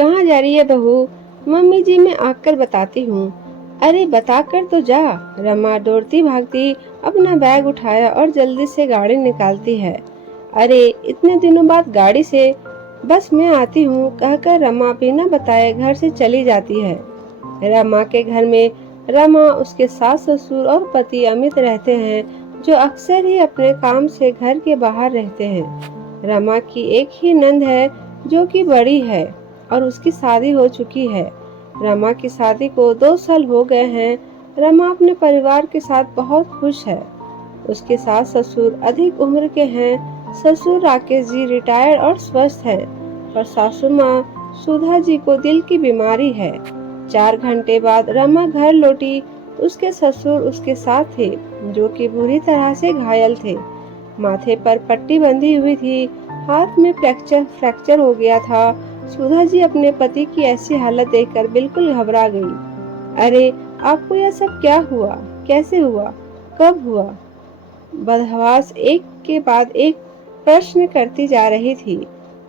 कहाँ जा रही है बहू? मम्मी जी मैं आकर बताती हूँ। अरे बता कर तो जा। रमा दौड़ती भागती अपना बैग उठाया और जल्दी से गाड़ी निकालती है। अरे इतने दिनों बाद गाड़ी से, बस मैं आती हूँ कहकर रमा बिना बताए घर से चली जाती है। रमा के घर में रमा, उसके सास ससुर और पति अमित रहते हैं, जो अक्सर ही अपने काम से घर के बाहर रहते हैं। रमा की एक ही नंद है जो कि बड़ी है और उसकी शादी हो चुकी है। रमा की शादी को 2 साल हो गए हैं। रमा अपने परिवार के साथ बहुत खुश है। उसके सास ससुर अधिक उम्र के हैं। ससुर राकेश जी रिटायर्ड और स्वस्थ हैं, पर सासू माँ सुधा जी को दिल की बीमारी है। 4 घंटे बाद रमा घर लौटी। उसके ससुर उसके साथ थे, जो कि बुरी तरह से घायल थे। माथे पर पट्टी बंधी हुई थी, हाथ में फ्रैक्चर हो गया था। सुधा जी अपने पति की ऐसी हालत देखकर बिल्कुल घबरा गई। अरे आपको यह सब क्या हुआ? कैसे हुआ? कब हुआ? बदहवास एक के बाद एक प्रश्न करती जा रही थी।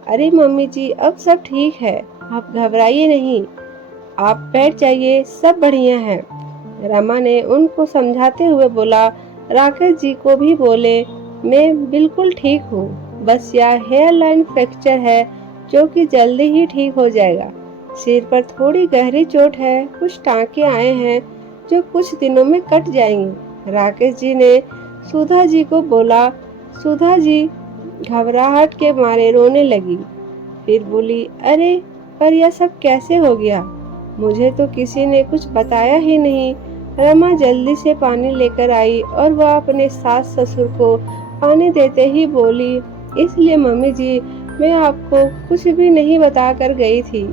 अरे मम्मी जी अब सब ठीक है, आप घबराइए नहीं, आप बैठ जाइए, सब बढ़िया है। रमा ने उनको समझाते हुए बोला। राकेश जी को भी बोले, मैं बिल्कुल ठीक हूँ, बस यह हेयर लाइन फ्रैक्चर है जो कि जल्दी ही ठीक हो जाएगा। सिर पर थोड़ी गहरी चोट है, कुछ टांके आए हैं जो कुछ दिनों में कट जाएंगे। राकेश जी ने सुधा जी को बोला। सुधा जी घबराहट के मारे रोने लगी, फिर बोली, अरे पर यह सब कैसे हो गया? मुझे तो किसी ने कुछ बताया ही नहीं। रमा जल्दी से पानी लेकर आई और वह अपने सास ससुर को पानी देते ही बोली, इसलिए मम्मी जी मैं आपको कुछ भी नहीं बता कर गई थी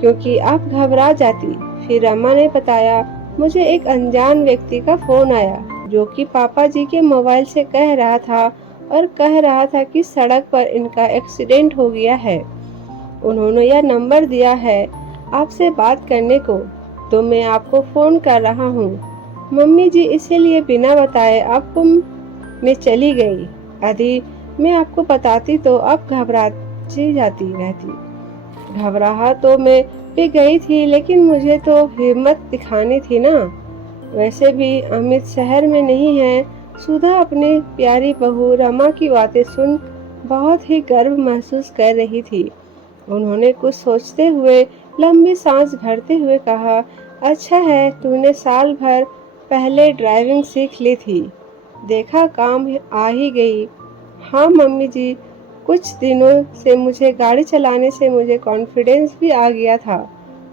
क्योंकि आप घबरा जाती। फिर रमा ने बताया, मुझे एक अनजान व्यक्ति का फोन आया जो कि पापा जी के मोबाइल से कह रहा था कि सड़क पर इनका एक्सीडेंट हो गया है। उन्होंने यह नंबर दिया है आपसे बात करने को, तो मैं आपको फोन कर रहा हूँ। मम्मी जी इसीलिए बिना बताए आपको मैं चली गई। यदि मैं आपको बताती तो आप घबराती जाती रहती। घबराहट तो मैं भी गई थी, लेकिन मुझे तो हिम्मत दिखानी थी ना। वैसे भी अमित शहर में नहीं है। सुधा अपनी प्यारी बहू रमा की बातें सुन बहुत ही गर्व महसूस कर रही थी। उन्होंने कुछ सोचते हुए लंबी सांस भरते हुए कहा, अच्छा है तूने साल भर पहले ड्राइविंग सीख ली थी, देखा काम आ ही गई। हाँ मम्मी जी, कुछ दिनों से मुझे गाड़ी चलाने से मुझे कॉन्फिडेंस भी आ गया था।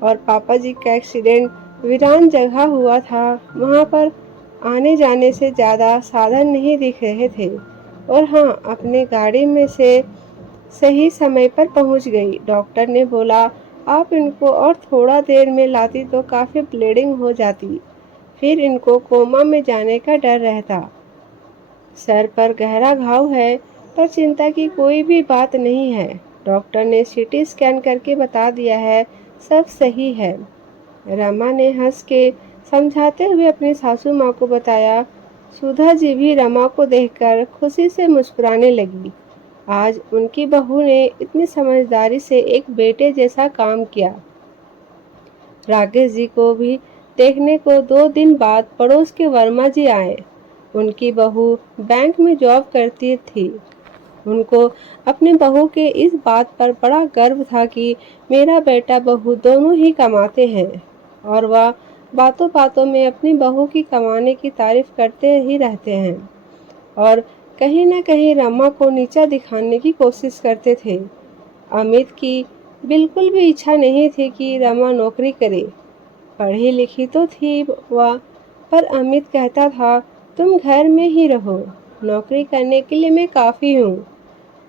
और पापा जी का एक्सीडेंट वीरान जगह हुआ था, वहाँ पर आने जाने से ज़्यादा साधन नहीं दिख रहे थे। और हाँ, अपनी गाड़ी में से सही समय पर पहुंच गई। डॉक्टर ने बोला आप इनको और थोड़ा देर में लाती तो काफ़ी ब्लीडिंग हो जाती, फिर इनको कोमा में जाने का डर रहता। सर पर गहरा घाव है, पर चिंता की कोई भी बात नहीं है। डॉक्टर ने सीटी स्कैन करके बता दिया है, सब सही है। रमा ने हंस के समझाते हुए अपनी सासू माँ को बताया। सुधा जी भी रमा को देखकर खुशी से मुस्कुराने लगी। आज उनकी बहू ने इतनी समझदारी से एक बेटे जैसा काम किया। राकेश जी को भी देखने को 2 दिन बाद पड़ोस के वर्मा जी आए। उनकी बहू बैंक में जॉब करती थी। उनको अपने बहू के इस बात पर बड़ा गर्व था कि मेरा बेटा बहू दोनों ही कमाते हैं, और वह बातों बातों में अपनी बहू की कमाने की तारीफ करते ही रहते हैं और कहीं न कहीं रमा को नीचा दिखाने की कोशिश करते थे। अमित की बिल्कुल भी इच्छा नहीं थी कि रमा नौकरी करे। पढ़ी लिखी तो थी वह, पर अमित कहता था तुम घर में ही रहो, नौकरी करने के लिए मैं काफ़ी हूँ।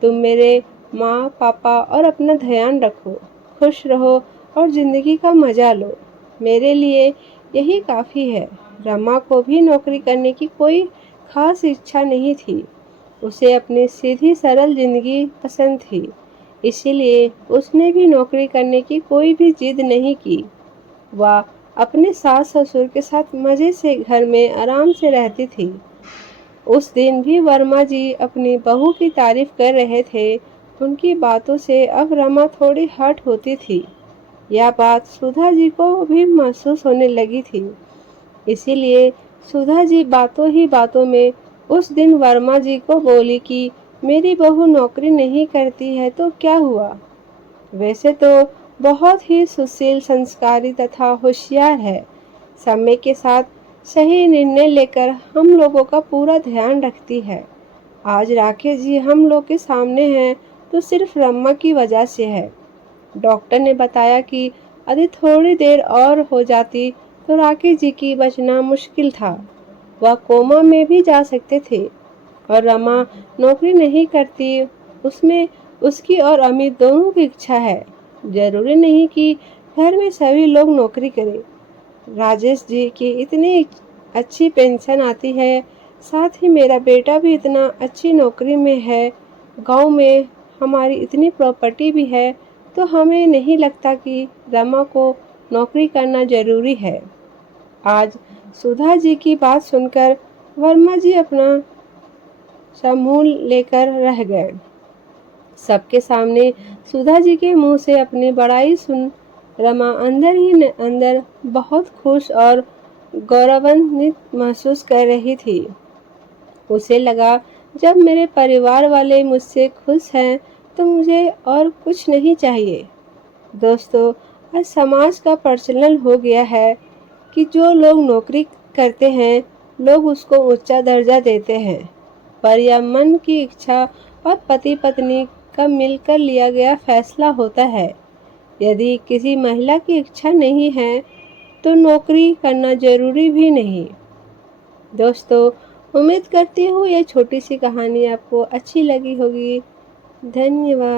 तुम मेरे माँ पापा और अपना ध्यान रखो, खुश रहो और ज़िंदगी का मज़ा लो, मेरे लिए यही काफ़ी है। रमा को भी नौकरी करने की कोई खास इच्छा नहीं थी। उसे अपनी सीधी सरल ज़िंदगी पसंद थी, इसीलिए उसने भी नौकरी करने की कोई भी जिद नहीं की। वह अपने सास ससुर के साथ मज़े से घर में आराम से रहती थी। उस दिन भी वर्मा जी अपनी बहू की तारीफ कर रहे थे। उनकी बातों से अब रमा थोड़ी हर्ट होती थी। यह बात सुधा जी को भी महसूस होने लगी थी। इसीलिए सुधा जी बातों ही बातों में उस दिन वर्मा जी को बोली कि मेरी बहू नौकरी नहीं करती है तो क्या हुआ? वैसे तो बहुत ही सुशील, संस्कारी तथा होशियार है। समय के साथ सही निर्णय लेकर हम लोगों का पूरा ध्यान रखती है। आज राकेश जी हम लोग के सामने हैं तो सिर्फ रमा की वजह से है। डॉक्टर ने बताया कि यदि थोड़ी देर और हो जाती तो राकेश जी की बचना मुश्किल था। वह कोमा में भी जा सकते थे। और रमा नौकरी नहीं करती, उसमें उसकी और अमित दोनों की इच्छा है। जरूरी नहीं कि घर में सभी लोग नौकरी करें। राजेश जी की इतनी अच्छी पेंशन आती है, साथ ही मेरा बेटा भी इतना अच्छी नौकरी में है। गांव में हमारी इतनी प्रॉपर्टी भी है, तो हमें नहीं लगता कि रमा को नौकरी करना जरूरी है। आज सुधा जी की बात सुनकर वर्मा जी अपना समूह लेकर रह गए। सबके सामने सुधा जी के मुंह से अपनी बड़ाई सुन रमा अंदर ही अंदर बहुत खुश और गौरवान्वित महसूस कर रही थी। उसे लगा जब मेरे परिवार वाले मुझसे खुश हैं तो मुझे और कुछ नहीं चाहिए। दोस्तों, आज समाज का प्रचलन हो गया है कि जो लोग नौकरी करते हैं लोग उसको ऊंचा दर्जा देते हैं, पर यह मन की इच्छा और पति पत्नी का मिलकर लिया गया फैसला होता है। यदि किसी महिला की इच्छा नहीं है तो नौकरी करना जरूरी भी नहीं। दोस्तों, उम्मीद करती हूँ ये छोटी सी कहानी आपको अच्छी लगी होगी। धन्यवाद।